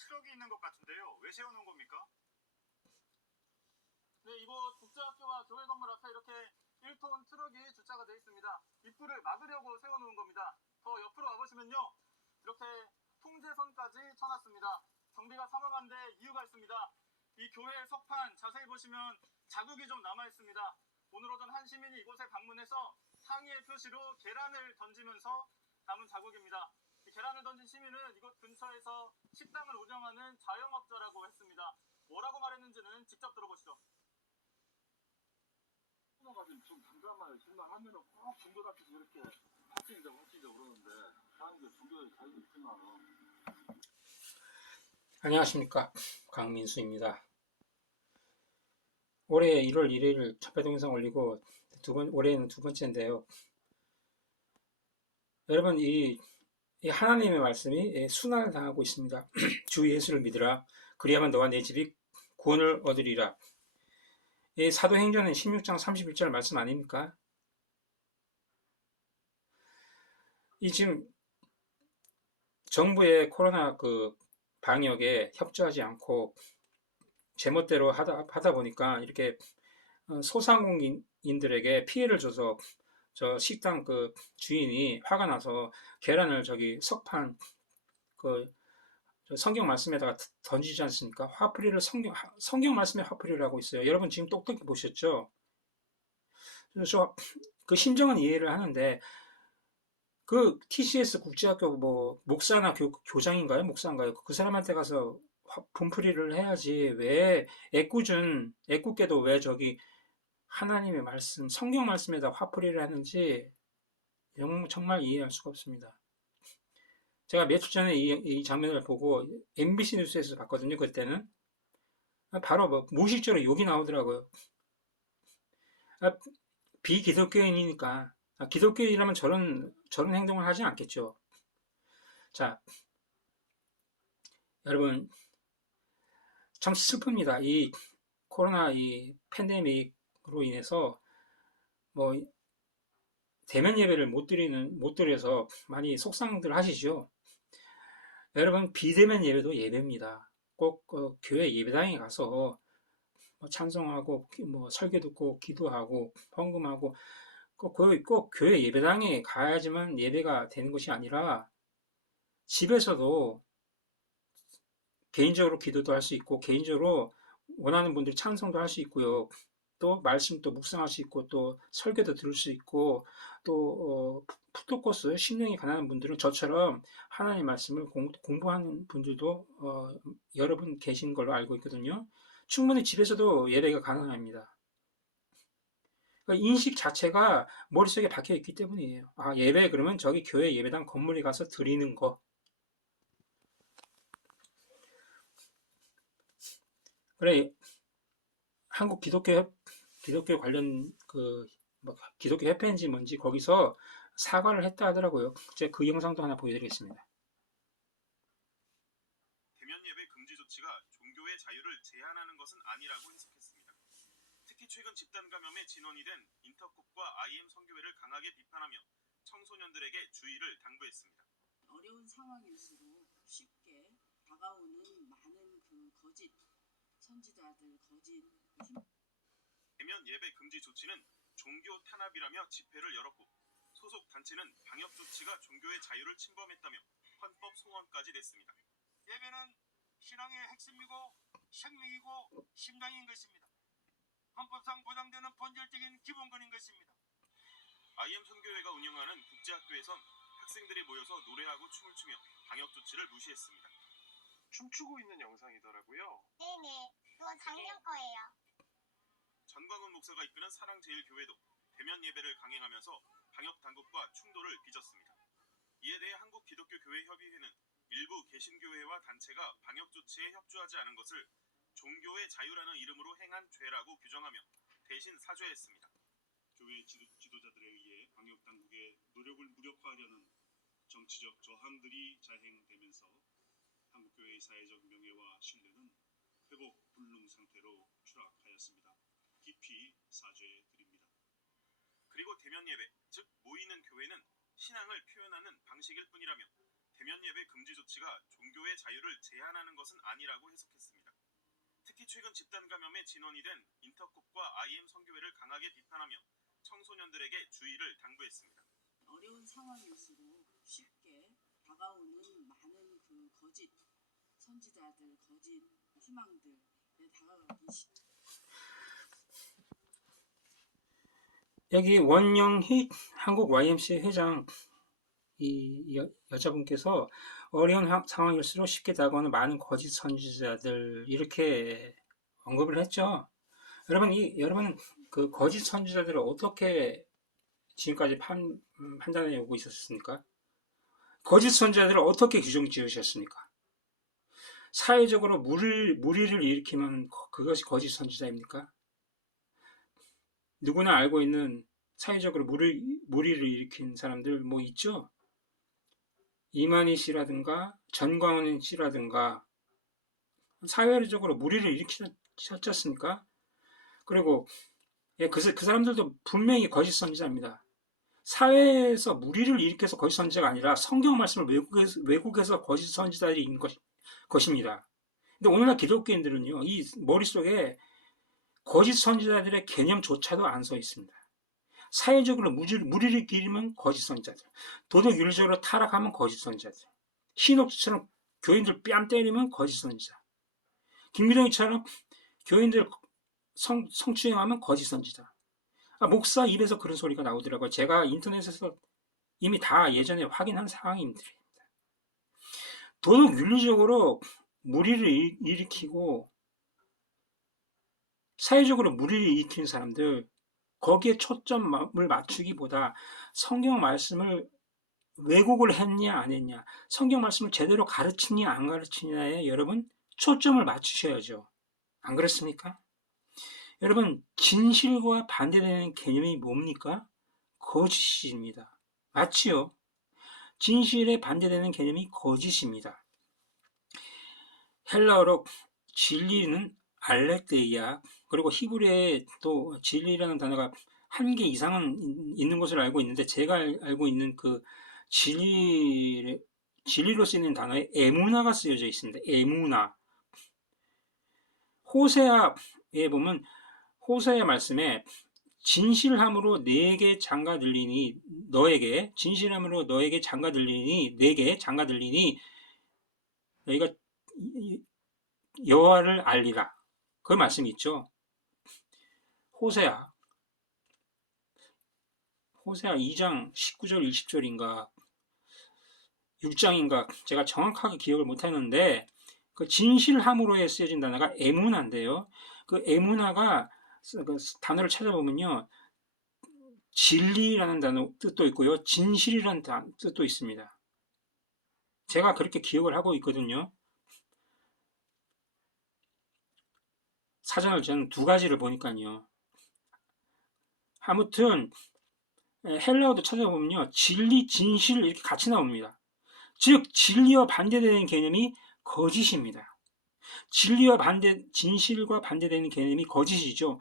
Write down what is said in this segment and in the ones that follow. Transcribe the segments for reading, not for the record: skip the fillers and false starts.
트럭이 있는 것 같은데요. 왜 세워놓은 겁니까? 네, 이곳 국제학교와 교회 건물 앞에 이렇게 1톤 트럭이 주차가 되어 있습니다. 입구를 막으려고 세워놓은 겁니다. 더 옆으로 와보시면요, 이렇게 통제선까지 쳐놨습니다. 정비가 삼엄한데 이유가 있습니다. 이 교회 석판 자세히 보시면 자국이 좀 남아 있습니다. 오늘 오전 한 시민이 이곳에 방문해서 항의의 표시로 계란을 던지면서 남은 자국입니다. 이 계란을 던진 시민은 이곳 근처에서 식당을 운영하는 자영업자라고 했습니다. 뭐라고 말했는지는 직접 들어보시죠. 코로나가 좀 잠깐만 실망하면은 꼭 중국 앞에서 이렇게 확진되고 그러는데 사람들 종교에 자유 있지만은. 안녕하십니까, 강민수입니다. 올해 1월 1일 첫회 동영상 올리고 올해는 두 번째인데요. 여러분, 이 하나님의 말씀이 순환을 당하고 있습니다. 주 예수를 믿으라. 그리하면 너와 내 집이 구원을 얻으리라. 이 사도행전은 16장 31절 말씀 아닙니까? 이 지금 정부의 코로나 방역에 협조하지 않고 제멋대로 하다 보니까 이렇게 소상공인들에게 피해를 줘서 저 식당 주인이 화가 나서 계란을 석판 성경 말씀에다가 던지지 않습니까? 화풀이를 성경 말씀에 화풀이를 하고 있어요. 여러분 지금 똑똑히 보셨죠? 그래서 그 심정은 이해를 하는데 TCS 국제학교 목사나 교장인가요? 목사인가요? 그 사람한테 가서 분풀이를 해야지. 왜 애꿎게도 왜 하나님의 말씀, 성경 말씀에다 화풀이를 하는지 정말 이해할 수가 없습니다. 제가 며칠 전에 이 장면을 보고 MBC 뉴스에서 봤거든요. 그때는 바로 무식적으로 욕이 나오더라고요. 비기독교인이니까 기독교인이라면 저런 행동을 하지 않겠죠. 자, 여러분 참 슬픕니다. 이 코로나 팬데믹으로 인해서 대면 예배를 못 드려서 많이 속상들 하시죠. 여러분, 비대면 예배도 예배입니다. 꼭 교회 예배당에 가서 찬송하고 설교 듣고 기도하고 헌금하고 꼭 교회 예배당에 가야지만 예배가 되는 것이 아니라 집에서도 개인적으로 기도도 할 수 있고 개인적으로 원하는 분들 찬송도 할 수 있고요. 또 말씀도 묵상할 수 있고 또 설교도 들을 수 있고 또 푸드코스 심령이 가난한 분들은 저처럼 하나님의 말씀을 공부하는 분들도 여러분 계신 걸로 알고 있거든요. 충분히 집에서도 예배가 가능합니다. 그러니까 인식 자체가 머릿속에 박혀 있기 때문이에요. 예배 그러면 저기 교회 예배당 건물에 가서 드리는 거. 그래, 한국 기독교 관련 기독교 협회인지 뭔지 거기서 사과를 했다 하더라고요. 제가 그 영상도 하나 보여드리겠습니다. 대면 예배 금지 조치가 종교의 자유를 제한하는 것은 아니라고 해석했습니다. 특히 최근 집단 감염의 진원이 된 인터콥과 IM 선교회를 강하게 비판하며 청소년들에게 주의를 당부했습니다. 어려운 상황일수록 쉽게 다가오는 많은 거짓 선지자들, 대면 예배 금지 조치는 종교 탄압이라며 집회를 열었고 소속 단체는 방역 조치가 종교의 자유를 침범했다며 헌법 소원까지 냈습니다. 예배는 신앙의 핵심이고 생명이고 심장인 것입니다. 헌법상 보장되는 본질적인 기본권인 것입니다. IM 선교회가 운영하는 국제학교에선 학생들이 모여서 노래하고 춤을 추며 방역 조치를 무시했습니다. 춤추고 있는 영상이더라고요. 네네, 그건 작년 거예요. 전광훈 목사가 이끄는 사랑제일교회도 대면 예배를 강행하면서 방역 당국과 충돌을 빚었습니다. 이에 대해 한국기독교교회협의회는 일부 개신교회와 단체가 방역 조치에 협조하지 않은 것을 종교의 자유라는 이름으로 행한 죄라고 규정하며 대신 사죄했습니다. 교회 지도자들에 의해 방역 당국의 노력을 무력화하려는 정치적 저항들이 자행되면서 한국교회의 사회적 명예와 신뢰는 회복 불능 상태로 추락하였습니다. 깊이 사죄드립니다. 그리고 대면 예배, 즉 모이는 교회는 신앙을 표현하는 방식일 뿐이라며 대면 예배 금지 조치가 종교의 자유를 제한하는 것은 아니라고 해석했습니다. 특히 최근 집단 감염의 진원이 된 인터콥과 IM 선교회를 강하게 비판하며 청소년들에게 주의를 당부했습니다. 어려운 상황일수록 쉽게 다가오는 많은 그 거짓 선지자들, 거짓 희망들에 다가가기 여기 원영희 한국 YMCA 회장 이 여자분께서 어려운 상황일수록 쉽게 다가오는 많은 거짓 선지자들 이렇게 언급을 했죠. 여러분 그 거짓 선지자들을 어떻게 지금까지 판단해 오고 있었습니까? 거짓 선지자들을 어떻게 규정 지으셨습니까? 사회적으로 무리를 일으키면 그것이 거짓 선지자입니까? 누구나 알고 있는 사회적으로 무리를 일으킨 사람들 뭐 있죠? 이만희 씨라든가 전광훈 씨라든가 사회적으로 무리를 일으키셨지 않습니까? 그리고 그 사람들도 분명히 거짓 선지자입니다. 사회에서 무리를 일으켜서 거짓 선지자가 아니라 성경 말씀을 왜곡해서 거짓 선지자들이 것입니다. 근데 오늘날 기독교인들은요, 이 머릿속에 거짓 선지자들의 개념조차도 안 서 있습니다. 사회적으로 무리를 기르면 거짓 선지자들, 도덕 윤리적으로 타락하면 거짓 선지자들, 신옥처럼 교인들 뺨 때리면 거짓 선지자, 김미령이처럼 교인들 성추행하면 거짓 선지자. 목사 입에서 그런 소리가 나오더라고요. 제가 인터넷에서 이미 다 예전에 확인한 상황입니다. 도덕 윤리적으로 무리를 일으키고 사회적으로 무리를 일으키는 사람들, 거기에 초점을 맞추기보다 성경 말씀을 왜곡을 했냐 안 했냐, 성경 말씀을 제대로 가르치냐 안 가르치냐에 여러분 초점을 맞추셔야죠. 안 그렇습니까? 여러분, 진실과 반대되는 개념이 뭡니까? 거짓입니다. 맞지요? 진실에 반대되는 개념이 거짓입니다. 헬라어로 진리는 알레테이아, 그리고 히브리어에 또 진리라는 단어가 한 개 이상은 있는 것으로 알고 있는데, 제가 알고 있는 그 진리로 쓰이는 단어에 에무나가 쓰여져 있습니다. 에무나. 호세아에 보면 호세아 말씀에 진실함으로 내게 장가 들리니 너에게, 진실함으로 너에게 장가 들리니 내게 장가 들리니 너희가 여호와를 알리라, 그 말씀이 있죠. 호세아 2장 19절 20절인가 6장인가 제가 정확하게 기억을 못하는데, 그 진실함으로에 쓰여진 단어가 에무나인데요. 그 에무나가 그 단어를 찾아보면요, 진리라는 단어 뜻도 있고요, 진실이라는 뜻도 있습니다. 제가 그렇게 기억을 하고 있거든요. 사전을 저는 두 가지를 보니까요. 아무튼 헬라어도 찾아보면요, 진리, 진실 이렇게 같이 나옵니다. 즉 진리와 반대되는 개념이 거짓입니다. 진실과 반대되는 개념이 거짓이죠.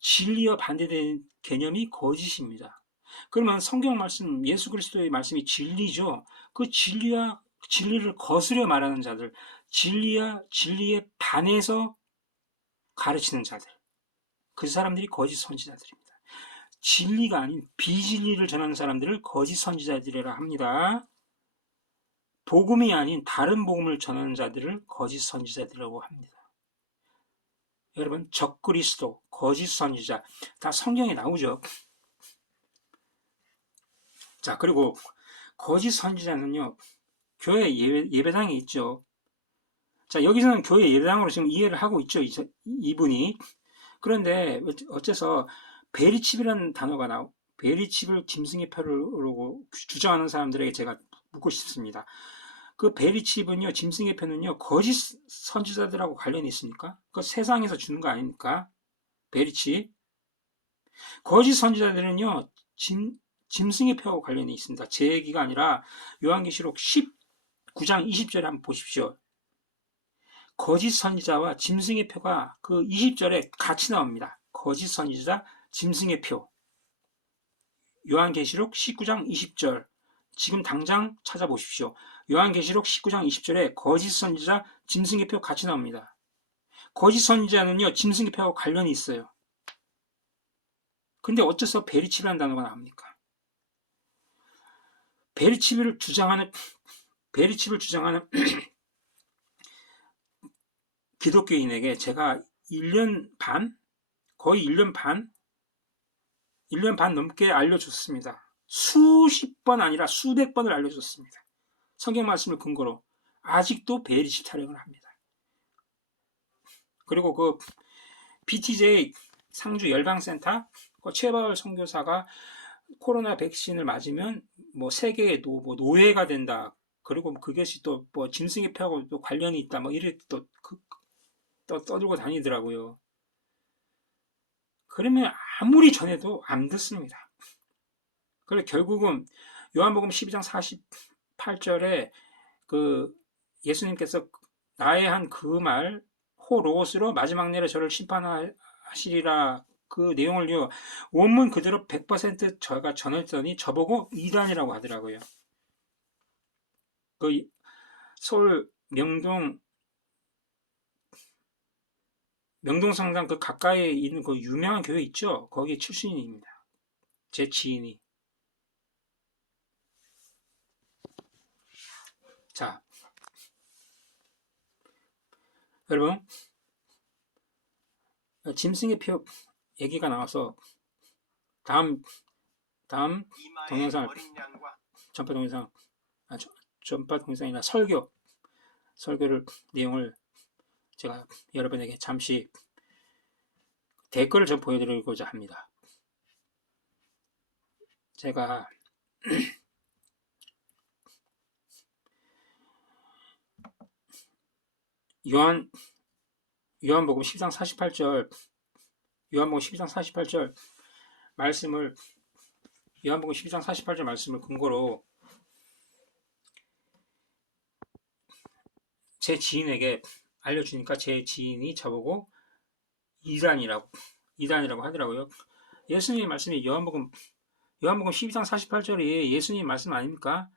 진리와 반대되는 개념이 거짓입니다. 그러면 성경 말씀, 예수 그리스도의 말씀이 진리죠. 그 진리를 거스려 말하는 자들, 진리에 반해서 가르치는 자들, 그 사람들이 거짓 선지자들입니다. 진리가 아닌 비진리를 전하는 사람들을 거짓 선지자들이라 합니다. 복음이 아닌 다른 복음을 전하는 자들을 거짓 선지자들이라고 합니다. 여러분, 적그리스도, 거짓 선지자 다 성경에 나오죠. 자, 그리고 거짓 선지자는요, 교회 예배당에 있죠. 자, 여기서는 교회 예배당으로 지금 이해를 하고 있죠, 이분이. 그런데 어째서 베리칩이라는 단어가 베리칩을 짐승의 표로 주장하는 사람들에게 제가 묻고 싶습니다. 그 베리칩은요, 짐승의 표는요, 거짓 선지자들하고 관련이 있습니까? 그 세상에서 주는 거 아닙니까? 베리칩. 거짓 선지자들은요, 짐승의 표하고 관련이 있습니다. 제 얘기가 아니라 요한계시록 19장 20절에 한번 보십시오. 거짓 선지자와 짐승의 표가 그 20절에 같이 나옵니다. 거짓 선지자, 짐승의 표. 요한계시록 19장 20절. 지금 당장 찾아보십시오. 요한계시록 19장 20절에 거짓 선지자 짐승의표 같이 나옵니다. 거짓 선지자는요, 짐승의표하고 관련이 있어요. 근데 어째서 베리칩이라는 단어가 나옵니까? 베리칩을 주장하는 기독교인에게 제가 1년 반? 거의 1년 반 넘게 알려줬습니다. 수십 번 아니라 수백 번을 알려줬습니다. 성경 말씀을 근거로 아직도 베리칩 타령을 합니다. 그리고 그 BTJ 상주 열방센터 최바울 선교사가 코로나 백신을 맞으면 뭐 세계의 노예가 된다. 그리고 그것이 또 뭐 짐승의 표하고 또 관련이 있다. 뭐 이렇게 또 떠들고 다니더라고요. 그러면 아무리 전해도 안 듣습니다. 그래서 결국은 요한복음 12장 48절에 그 예수님께서 나의 한 그 말 호로스로 마지막 날에 저를 심판하시리라 그 내용을요 원문 그대로 100% 저가 전했더니 저보고 이단이라고 하더라고요. 그 서울 명동성당 그 가까이에 있는 그 유명한 교회 있죠? 거기 출신입니다. 제 지인이. 자, 여러분, 짐승의 표 얘기가 나와서 다음 동영상, 전파 동영상이나 설교를 내용을 제가 여러분에게 잠시 댓글을 좀 보여드리고자 합니다. 제가 요한복음 12장 48절 말씀을 요한복음 12장 48절 말씀을 근거로 제 지인에게 알려주니까 제 지인이 저보고 이단이라고 하더라고요. 예수님의 말씀이 요한복음 12장 48절이 예수님 말씀 아닙니까?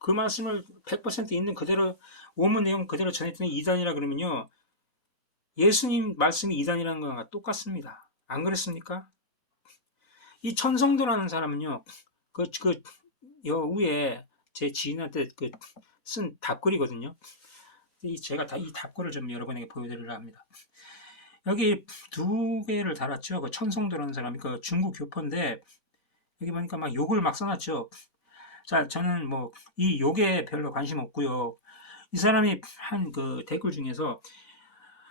그 말씀을 100% 있는 그대로 원문 내용 그대로 전했더니 이단이라 그러면요. 예수님 말씀이 이단이라는 거랑 똑같습니다. 안 그랬습니까? 이 천성도라는 사람은요. 요 위에 제 지인한테 쓴 답글이거든요. 제가 이 답글을 좀 여러분에게 보여드리려 합니다. 여기 두 개를 달았죠. 그 천성도라는 사람이 그 중국 교포인데 여기 보니까 막 욕을 막 써놨죠. 자, 저는 뭐 이 욕에 별로 관심 없고요. 이 사람이 한 그 댓글 중에서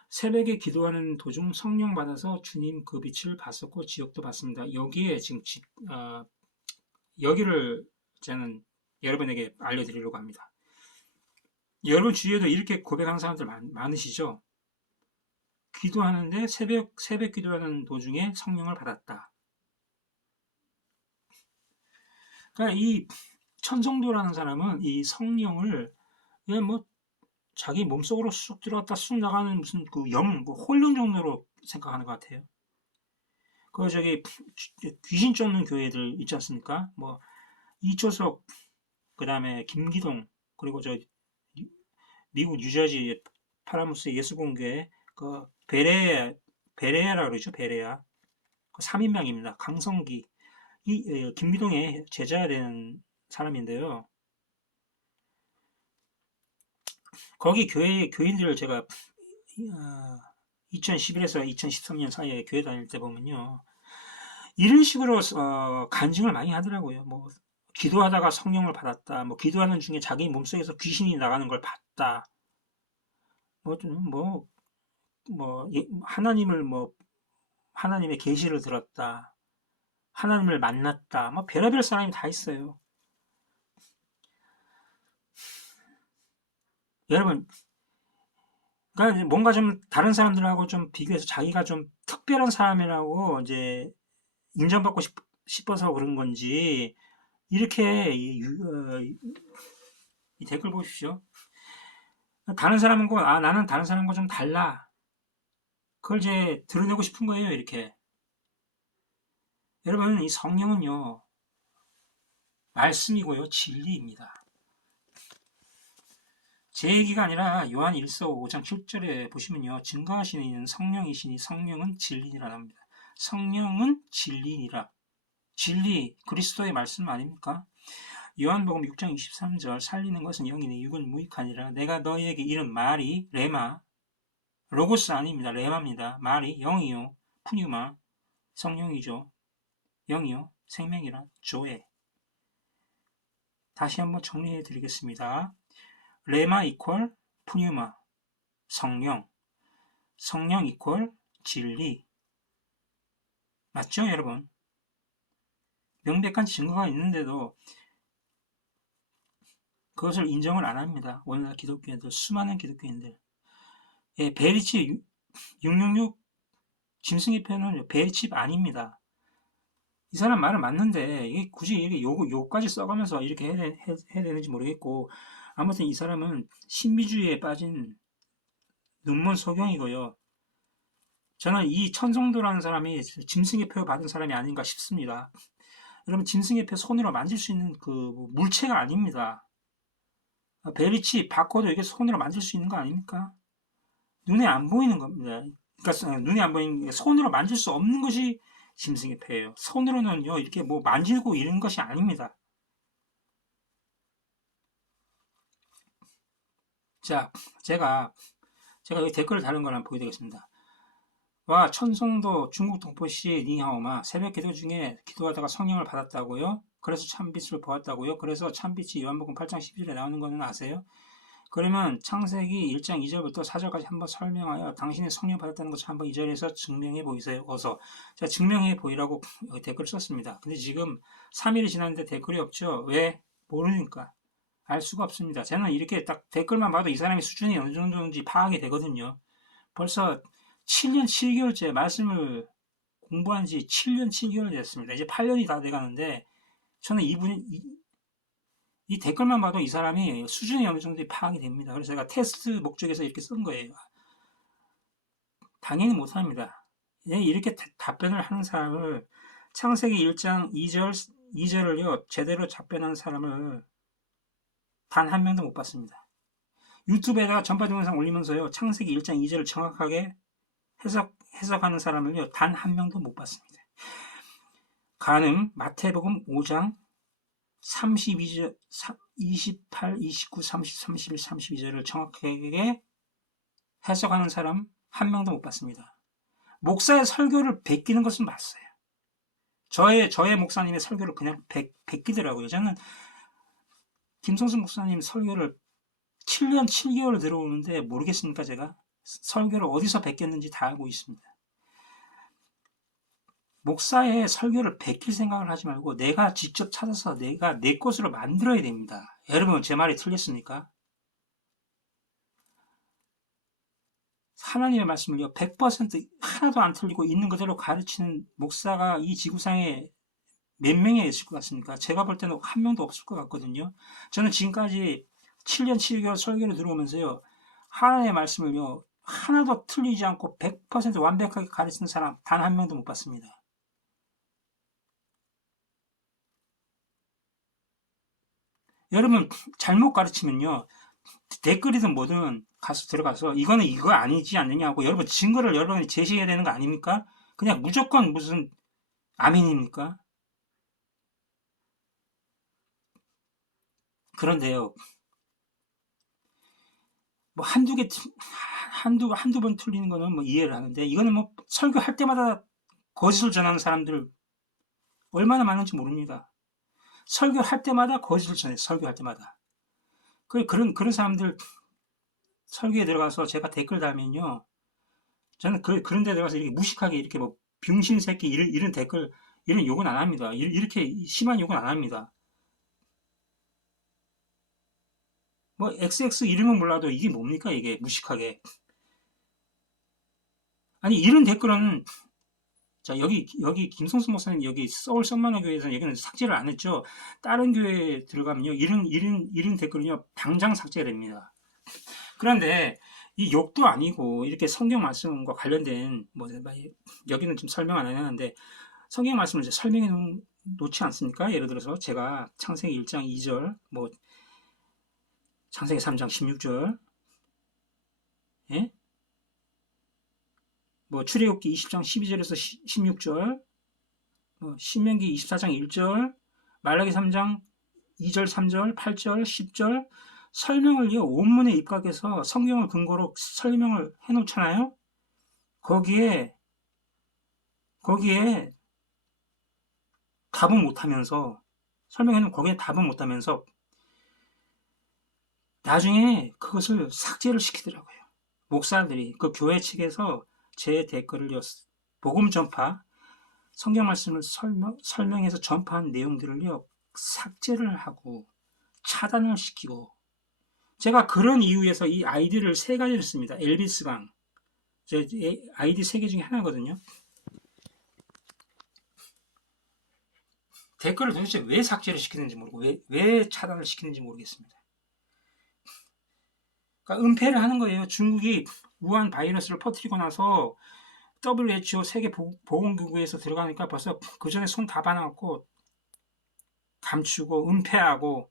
새벽에 기도하는 도중 성령 받아서 주님 그 빛을 봤었고 지옥도 봤습니다. 여기에 지금 여기를 저는 여러분에게 알려드리려고 합니다. 여러분 주위에도 이렇게 고백하는 사람들 많으시죠? 기도하는데 새벽 기도하는 도중에 성령을 받았다. 그러니까 이 천성도라는 사람은 이 성령을 그냥 뭐 자기 몸속으로 쑥 들어갔다 쑥 나가는 무슨 그 혼련 정도로 생각하는 것 같아요. 그 저기 귀신 쫓는 교회들 있지 않습니까? 뭐 이초석, 그 다음에 김기동, 그리고 저 미국 뉴저지 파라무스 예수공교회 그 베레아라 그러죠. 베레아. 그 3인방입니다. 강성기. 이 김기동의 제자가 되는 사람인데요. 거기 교인들을 제가 2011에서 2013년 사이에 교회 다닐 때 보면요. 이런 식으로 간증을 많이 하더라고요. 뭐 기도하다가 성령을 받았다. 뭐 기도하는 중에 자기 몸속에서 귀신이 나가는 걸 봤다. 하나님의 계시를 들었다. 하나님을 만났다. 뭐 별의별 사람이 다 있어요. 여러분, 그러니까 뭔가 좀 다른 사람들하고 좀 비교해서 자기가 좀 특별한 사람이라고 이제 인정받고 싶어서 그런 건지 이렇게 이 댓글 보십시오. 다른 사람은 나는 다른 사람과 좀 달라. 그걸 이제 드러내고 싶은 거예요, 이렇게. 여러분, 이 성령은요, 말씀이고요. 진리입니다. 제 얘기가 아니라 요한 1서 5장 7절에 보시면요. 증거하시는 이는 성령이시니 성령은 진리니라 합니다. 성령은 진리니라. 진리, 그리스도의 말씀 아닙니까? 요한복음 6장 23절 살리는 것은 영이니 육은 무익하니라. 내가 너희에게 이른 말이 레마, 로고스 아닙니다. 레마입니다. 말이 영이요, 푸뉴마, 성령이죠. 영이요, 생명이라. 조에. 다시 한번 정리해 드리겠습니다. 레마 이퀄 푸뉴마, 성령. 성령 이퀄 진리. 맞죠, 여러분? 명백한 증거가 있는데도 그것을 인정을 안 합니다. 오늘날 기독교인들, 수많은 기독교인들. 예, 베리칩 666 짐승의 표현은 베리칩 아닙니다. 이 사람 말은 맞는데 이게 굳이 이렇게 요까지 써가면서 이렇게 해야 되는지 모르겠고, 아무튼 이 사람은 신비주의에 빠진 눈먼 소경이고요. 저는 이 천성도라는 사람이 짐승의 표 받은 사람이 아닌가 싶습니다. 여러분, 짐승의 표 손으로 만질 수 있는 그 물체가 아닙니다. 베리치, 바코드 이게 손으로 만질 수 있는 거 아닙니까? 눈에 안 보이는 겁니다. 그러니까 눈에 안 보이는, 손으로 만질 수 없는 것이 짐승의 표예요. 손으로는요, 이렇게 뭐 만지고 이런 것이 아닙니다. 자, 제가 여기 댓글을 다른 걸 한번 보여드리겠습니다. 와, 천성도 중국 동포씨 니하오마, 새벽 기도 중에 기도하다가 성령을 받았다고요? 그래서 참빛을 보았다고요? 그래서 참빛이 요한복음 8장 12절에 나오는 거는 아세요? 그러면 창세기 1장 2절부터 4절까지 한번 설명하여 당신이 성령 받았다는 것을 한번 2절에서 증명해 보이세요. 어서. 제가 증명해 보이라고 여기 댓글을 썼습니다. 근데 지금 3일이 지났는데 댓글이 없죠? 왜? 모르니까. 알 수가 없습니다. 저는 이렇게 딱 댓글만 봐도 이 사람의 수준이 어느 정도인지 파악이 되거든요. 벌써 7년 7개월째 말씀을 공부한 지 7년 7개월 됐습니다. 이제 8년이 다 돼가는데 저는 이 댓글만 봐도 이 사람이 수준이 어느 정도 파악이 됩니다. 그래서 제가 테스트 목적에서 이렇게 쓴 거예요. 당연히 못합니다. 이렇게 답변을 하는 사람을, 창세기 1장 2절을요 제대로 답변하는 사람을 단 한 명도 못 봤습니다. 유튜브에다가 전파 동영상 올리면서요 창세기 1장 2절을 정확하게 해석하는 사람을요 단 한 명도 못 봤습니다. 간음 마태복음 5장 32절, 28, 29, 30, 31, 32절을 정확하게 해석하는 사람 한 명도 못 봤습니다. 목사의 설교를 베끼는 것은 봤어요. 저의 목사님의 설교를 그냥 베끼더라고요. 저는 김성수 목사님 설교를 7년 7개월 들어오는데 모르겠습니까? 제가 설교를 어디서 베꼈는지 다 알고 있습니다. 목사의 설교를 베낄 생각을 하지 말고 내가 직접 찾아서 내가 내 것으로 만들어야 됩니다. 여러분, 제 말이 틀렸습니까? 하나님의 말씀을요 100% 하나도 안 틀리고 있는 그대로 가르치는 목사가 이 지구상에 몇 명이 있을 것 같습니까? 제가 볼 때는 한 명도 없을 것 같거든요. 저는 지금까지 7년 7개월 설교를 들어오면서요 하나님의 말씀을요 하나도 틀리지 않고 100% 완벽하게 가르치는 사람 단 한 명도 못 봤습니다. 여러분, 잘못 가르치면요 댓글이든 뭐든 가서 들어가서 이거는 이거 아니지 않느냐고 여러분 증거를 여러분이 제시해야 되는 거 아닙니까? 그냥 무조건 무슨 아멘입니까? 그런데요, 뭐 한두 번 틀리는 거는 뭐 이해를 하는데, 이거는 뭐 설교할 때마다 거짓을 전하는 사람들 얼마나 많은지 모릅니다. 설교할 때마다 거짓을 전해요. 설교할 때마다. 그런 사람들 설교에 들어가서 제가 댓글 달면요, 저는 그런 데 들어가서 이렇게 무식하게 이렇게 뭐 병신 새끼 이런 댓글, 이런 욕은 안 합니다. 이렇게 심한 욕은 안 합니다. 뭐 XX 이름은 몰라도 이게 뭡니까 이게 무식하게. 아니 이런 댓글은, 자 여기 김성수 목사님 여기 서울 성만호교회에서는 여기는 삭제를 안 했죠. 다른 교회에 들어가면요 이런 댓글은요 당장 삭제됩니다. 그런데 이 욕도 아니고 이렇게 성경 말씀과 관련된 뭐 여기는 좀 설명 안 하는데 성경 말씀을 이제 설명해 놓은 놓지 않습니까? 예를 들어서 제가 창세기 1장 2절, 뭐 창세기 3장 16절, 예? 뭐 출애굽기 20장 12절에서 16절, 뭐 신명기 24장 1절, 말라기 3장 2절, 3절, 8절, 10절 설명을요 원문에 입각해서 성경을 근거로 설명을 해놓잖아요. 거기에 답은 못하면서 설명해놓은 거기에 답은 못하면서 나중에 그것을 삭제를 시키더라고요. 목사들이 그 교회 측에서 제 댓글을요 복음 전파 성경 말씀을 설명해서 전파한 내용들을요 삭제를 하고 차단을 시키고 제가 그런 이유에서 이 아이디를 3가지를 씁니다. 엘비스강 제 아이디 3개 중에 하나거든요. 댓글을 도대체 왜 삭제를 시키는지 모르고 왜 차단을 시키는지 모르겠습니다. 그러니까 은폐를 하는 거예요. 중국이 우한 바이러스를 퍼뜨리고 나서 WHO 세계 보건기구에서 들어가니까 벌써 그 전에 손 다 봐놨고 감추고 은폐하고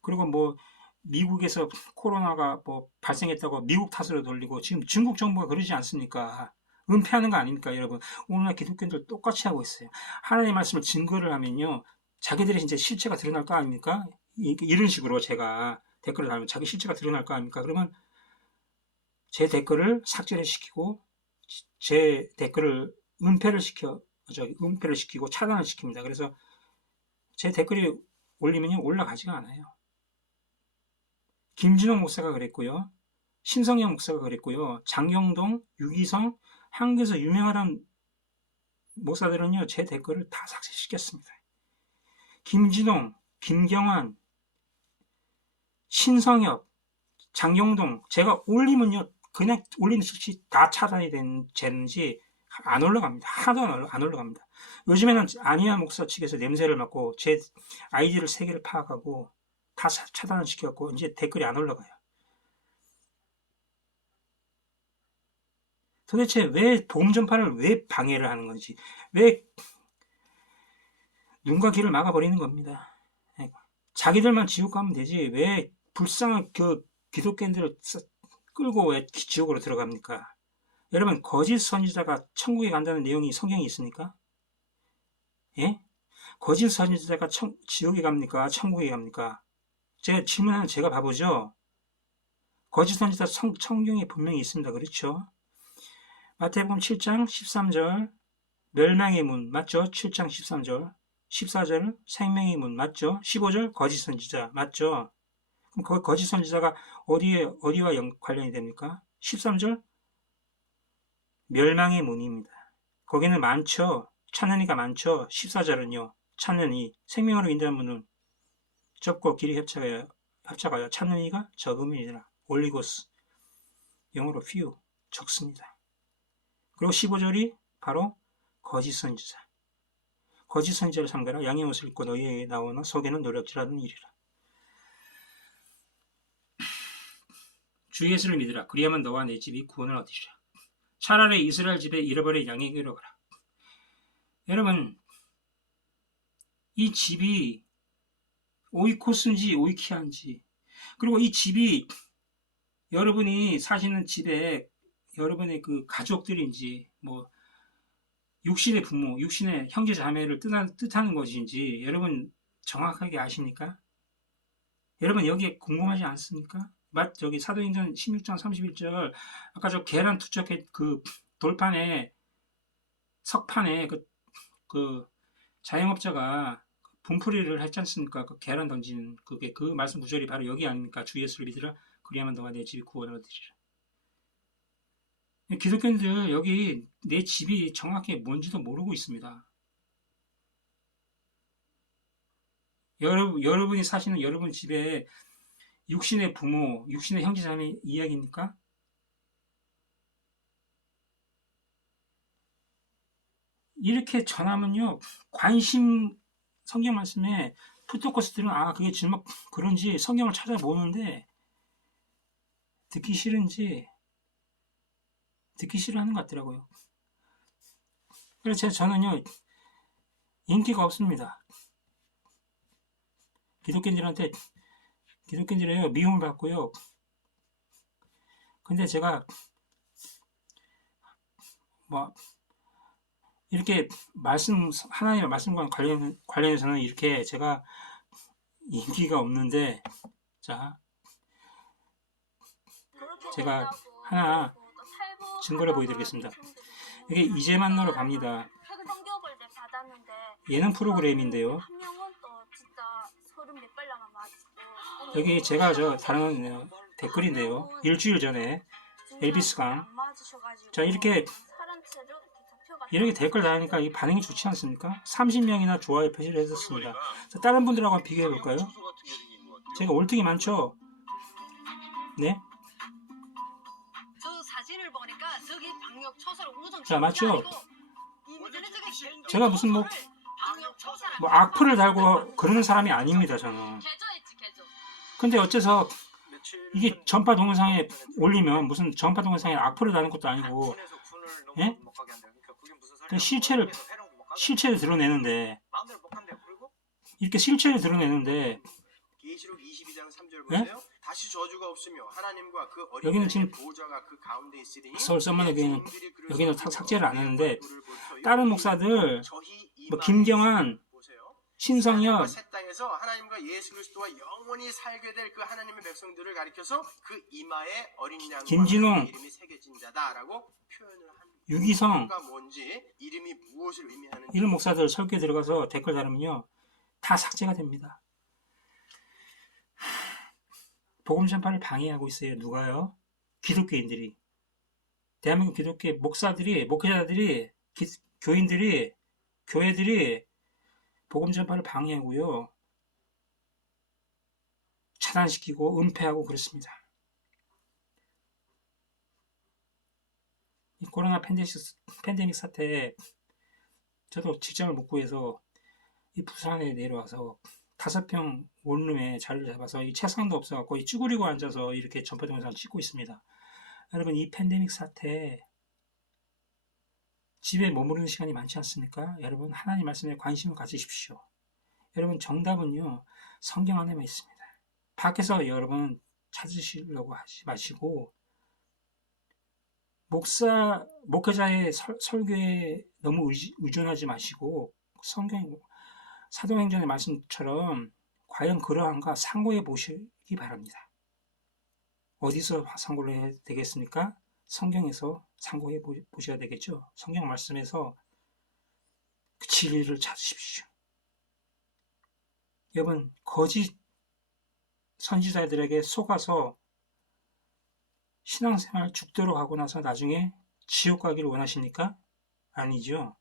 그리고 뭐 미국에서 코로나가 뭐 발생했다고 미국 탓으로 돌리고 지금 중국 정부가 그러지 않습니까? 은폐하는 거 아닙니까, 여러분? 오늘날 기독교인들 똑같이 하고 있어요. 하나님의 말씀을 증거를 하면요, 자기들의 진짜 실체가 드러날 거 아닙니까? 이런 식으로 제가 댓글을 달면 자기 실체가 드러날 거 아닙니까? 그러면 제 댓글을 삭제를 시키고 제 댓글을 은폐를 시키고 차단을 시킵니다. 그래서 제 댓글이 올리면 올라가지가 않아요. 김진호 목사가 그랬고요. 신성영 목사가 그랬고요. 장경동, 유기성, 한국에서 유명한 목사들은요. 제 댓글을 다 삭제시켰습니다. 김진홍, 김경환, 신성엽, 장경동 제가 올리면요. 그냥 올리는 수치 다 차단이 되는지 안 올라갑니다. 하나도 안 올라갑니다. 요즘에는 아니야 목사 측에서 냄새를 맡고 제 아이디를 3개를 파악하고 다 차단을 시켰고 이제 댓글이 안 올라가요. 도대체 왜 복음 전파를 왜 방해를 하는 건지 왜 눈과 귀를 막아버리는 겁니다. 자기들만 지옥 가면 되지 왜 불쌍한 그 기독교인들을 끌고 왜 지옥으로 들어갑니까? 여러분 거짓 선지자가 천국에 간다는 내용이 성경에 있습니까? 예? 거짓 선지자가 지옥에 갑니까? 천국에 갑니까? 제가 질문하는 제가 바보죠? 거짓 선지자 성경에 분명히 있습니다. 그렇죠? 마태복음 7장 13절 멸망의 문 맞죠? 7장 13절 14절 생명의 문 맞죠? 15절 거짓 선지자 맞죠? 그럼 그 거짓 선지자가 어디와 관련이 됩니까? 13절 멸망의 문입니다. 거기는 많죠. 찾는 이가 많죠. 14절은요. 찾는 이 생명으로 인도하는 문은 접고 길이 협착하여 찾는 이가 적음이니라. 올리고스 영어로 few 적습니다. 그리고 15절이 바로 거짓 선지자. 거짓 선지자를 삼가라. 양의 옷을 입고 너희에게 나오나 속에는 노략질하는 일이라. 주 예수를 믿으라. 그리하면 너와 내 집이 구원을 얻으리라. 차라리 이스라엘 집에 잃어버린 양에게로 가라. 여러분 이 집이 오이코스인지 오이키아인지 그리고 이 집이 여러분이 사시는 집에 여러분의 그 가족들인지 뭐 육신의 부모, 육신의 형제 자매를 뜻하는 것인지 여러분 정확하게 아십니까? 여러분 여기에 궁금하지 않습니까? 저기 사도행전 16장 31절 아까 저 계란 투척해 그 돌판에 석판에 그 자영업자가 분풀이를 했지 않습니까? 그 계란 던지는 그게 그 말씀 구절이 바로 여기 아닙니까? 주 예수를 믿으라. 그리하면 너와 내 집이 구원을 얻으리라. 기독교인들 여기 내 집이 정확히 뭔지도 모르고 있습니다. 여러분이 사시는 여러분 집에 육신의 부모, 육신의 형제자매 이야기입니까? 이렇게 전하면요 관심 성경 말씀에 푸토코스들은 그게 정말 그런지 성경을 찾아보는데 듣기 싫은지 듣기 싫어하는 것 같더라고요. 그래서 저는요 인기가 없습니다. 기독교인들한테 미움을 받고요. 근데 제가 이렇게 하나님의 말씀과 관련해서는 이렇게 제가 인기가 없는데, 자, 제가 하나 증거를 보여드리겠습니다. 이게 이제 만나러 갑니다. 예능 프로그램인데요. 여기 제가 다른 댓글인데요. 일주일 전에 엘비스강, 자, 이렇게 댓글 달으니까 이 반응이 좋지 않습니까? 30명이나 좋아요 표시를 해줬습니다. 자, 다른 분들하고 비교해 볼까요? 제가 올등이 많죠? 네? 저 사진을 보니까 저기 방역 초소를 우정. 자, 맞죠? 제가 무슨 악플을 달고 그러는 사람이 아닙니다, 저는. 근데 어째서 이게 전파 동영상에 올리면 무슨 전파 동영상에 악플을 다는 것도 아니고, 예? 그 실체를 드러내는데, 이렇게 실체를 드러내는데, 계시록 22장 3절 예? 보세요. 다시 저주가 없으며 하나님과 그 여기는 어린 지금 양의 보좌가 그 가운데 있으리니 서울 썸머네 교회는 여기는 삭제를 안 했는데, 다른 목사들 김경환, 신성엽, 새 땅에서 하나님과 예수 그리스도와 영원히 살게 될 그 하나님의 백성들을 가리켜서 그 이마에 어린 양과 김진웅, 이름이 새겨진 자다라고 표현을 합니다. 유기성, 뭔지 이름이 무엇을 의미하는지 이런 목사들 설교에 들어가서 댓글 달으면요 다 삭제가 됩니다. 복음 전파를 방해하고 있어요. 누가요? 기독교인들이. 대한민국 기독교 목사들이, 목회자들이, 교회들이 복음 전파를 방해하고요. 차단시키고 은폐하고 그렇습니다. 이 코로나 팬데믹 사태에 저도 직장을 못 구해서 이 부산에 내려와서 5평 원룸에 자리를 잡아서 이 책상도 없어갖고 이 쭈그리고 앉아서 이렇게 전파 동영상을 찍고 있습니다. 여러분, 이 팬데믹 사태에 집에 머무르는 시간이 많지 않습니까? 여러분, 하나님 말씀에 관심을 가지십시오. 여러분, 정답은요 성경 안에만 있습니다. 밖에서 여러분 찾으시려고 하지 마시고, 목회자의 설교에 너무 의존하지 마시고, 성경 사도행전의 말씀처럼 과연 그러한가 상고해 보시기 바랍니다. 어디서 상고를 해야 되겠습니까? 성경에서 상고해 보셔야 되겠죠. 성경 말씀에서 그 진리를 찾으십시오. 여러분, 거짓 선지자들에게 속아서 신앙생활 죽도록 하고 나서 나중에 지옥 가기를 원하십니까? 아니죠.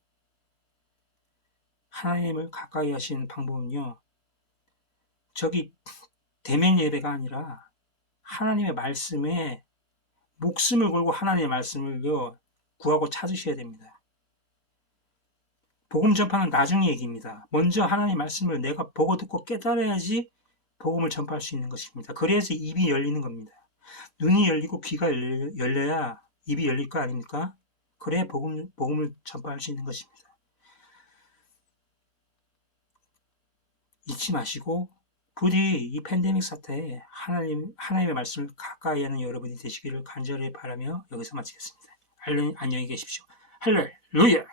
하나님을 가까이 하시는 방법은요, 저기 대면 예배가 아니라 하나님의 말씀에 목숨을 걸고 하나님의 말씀을요 구하고 찾으셔야 됩니다. 복음 전파는 나중에 얘기입니다. 먼저 하나님의 말씀을 내가 보고 듣고 깨달아야지 복음을 전파할 수 있는 것입니다. 그래서 입이 열리는 겁니다. 눈이 열리고 귀가 열려야 입이 열릴 거 아닙니까? 그래야 복음을 전파할 수 있는 것입니다. 잊지 마시고 부디 이 팬데믹 사태에 하나님의 말씀을 가까이 하는 여러분이 되시기를 간절히 바라며 여기서 마치겠습니다. 안녕히 계십시오. 할렐루야!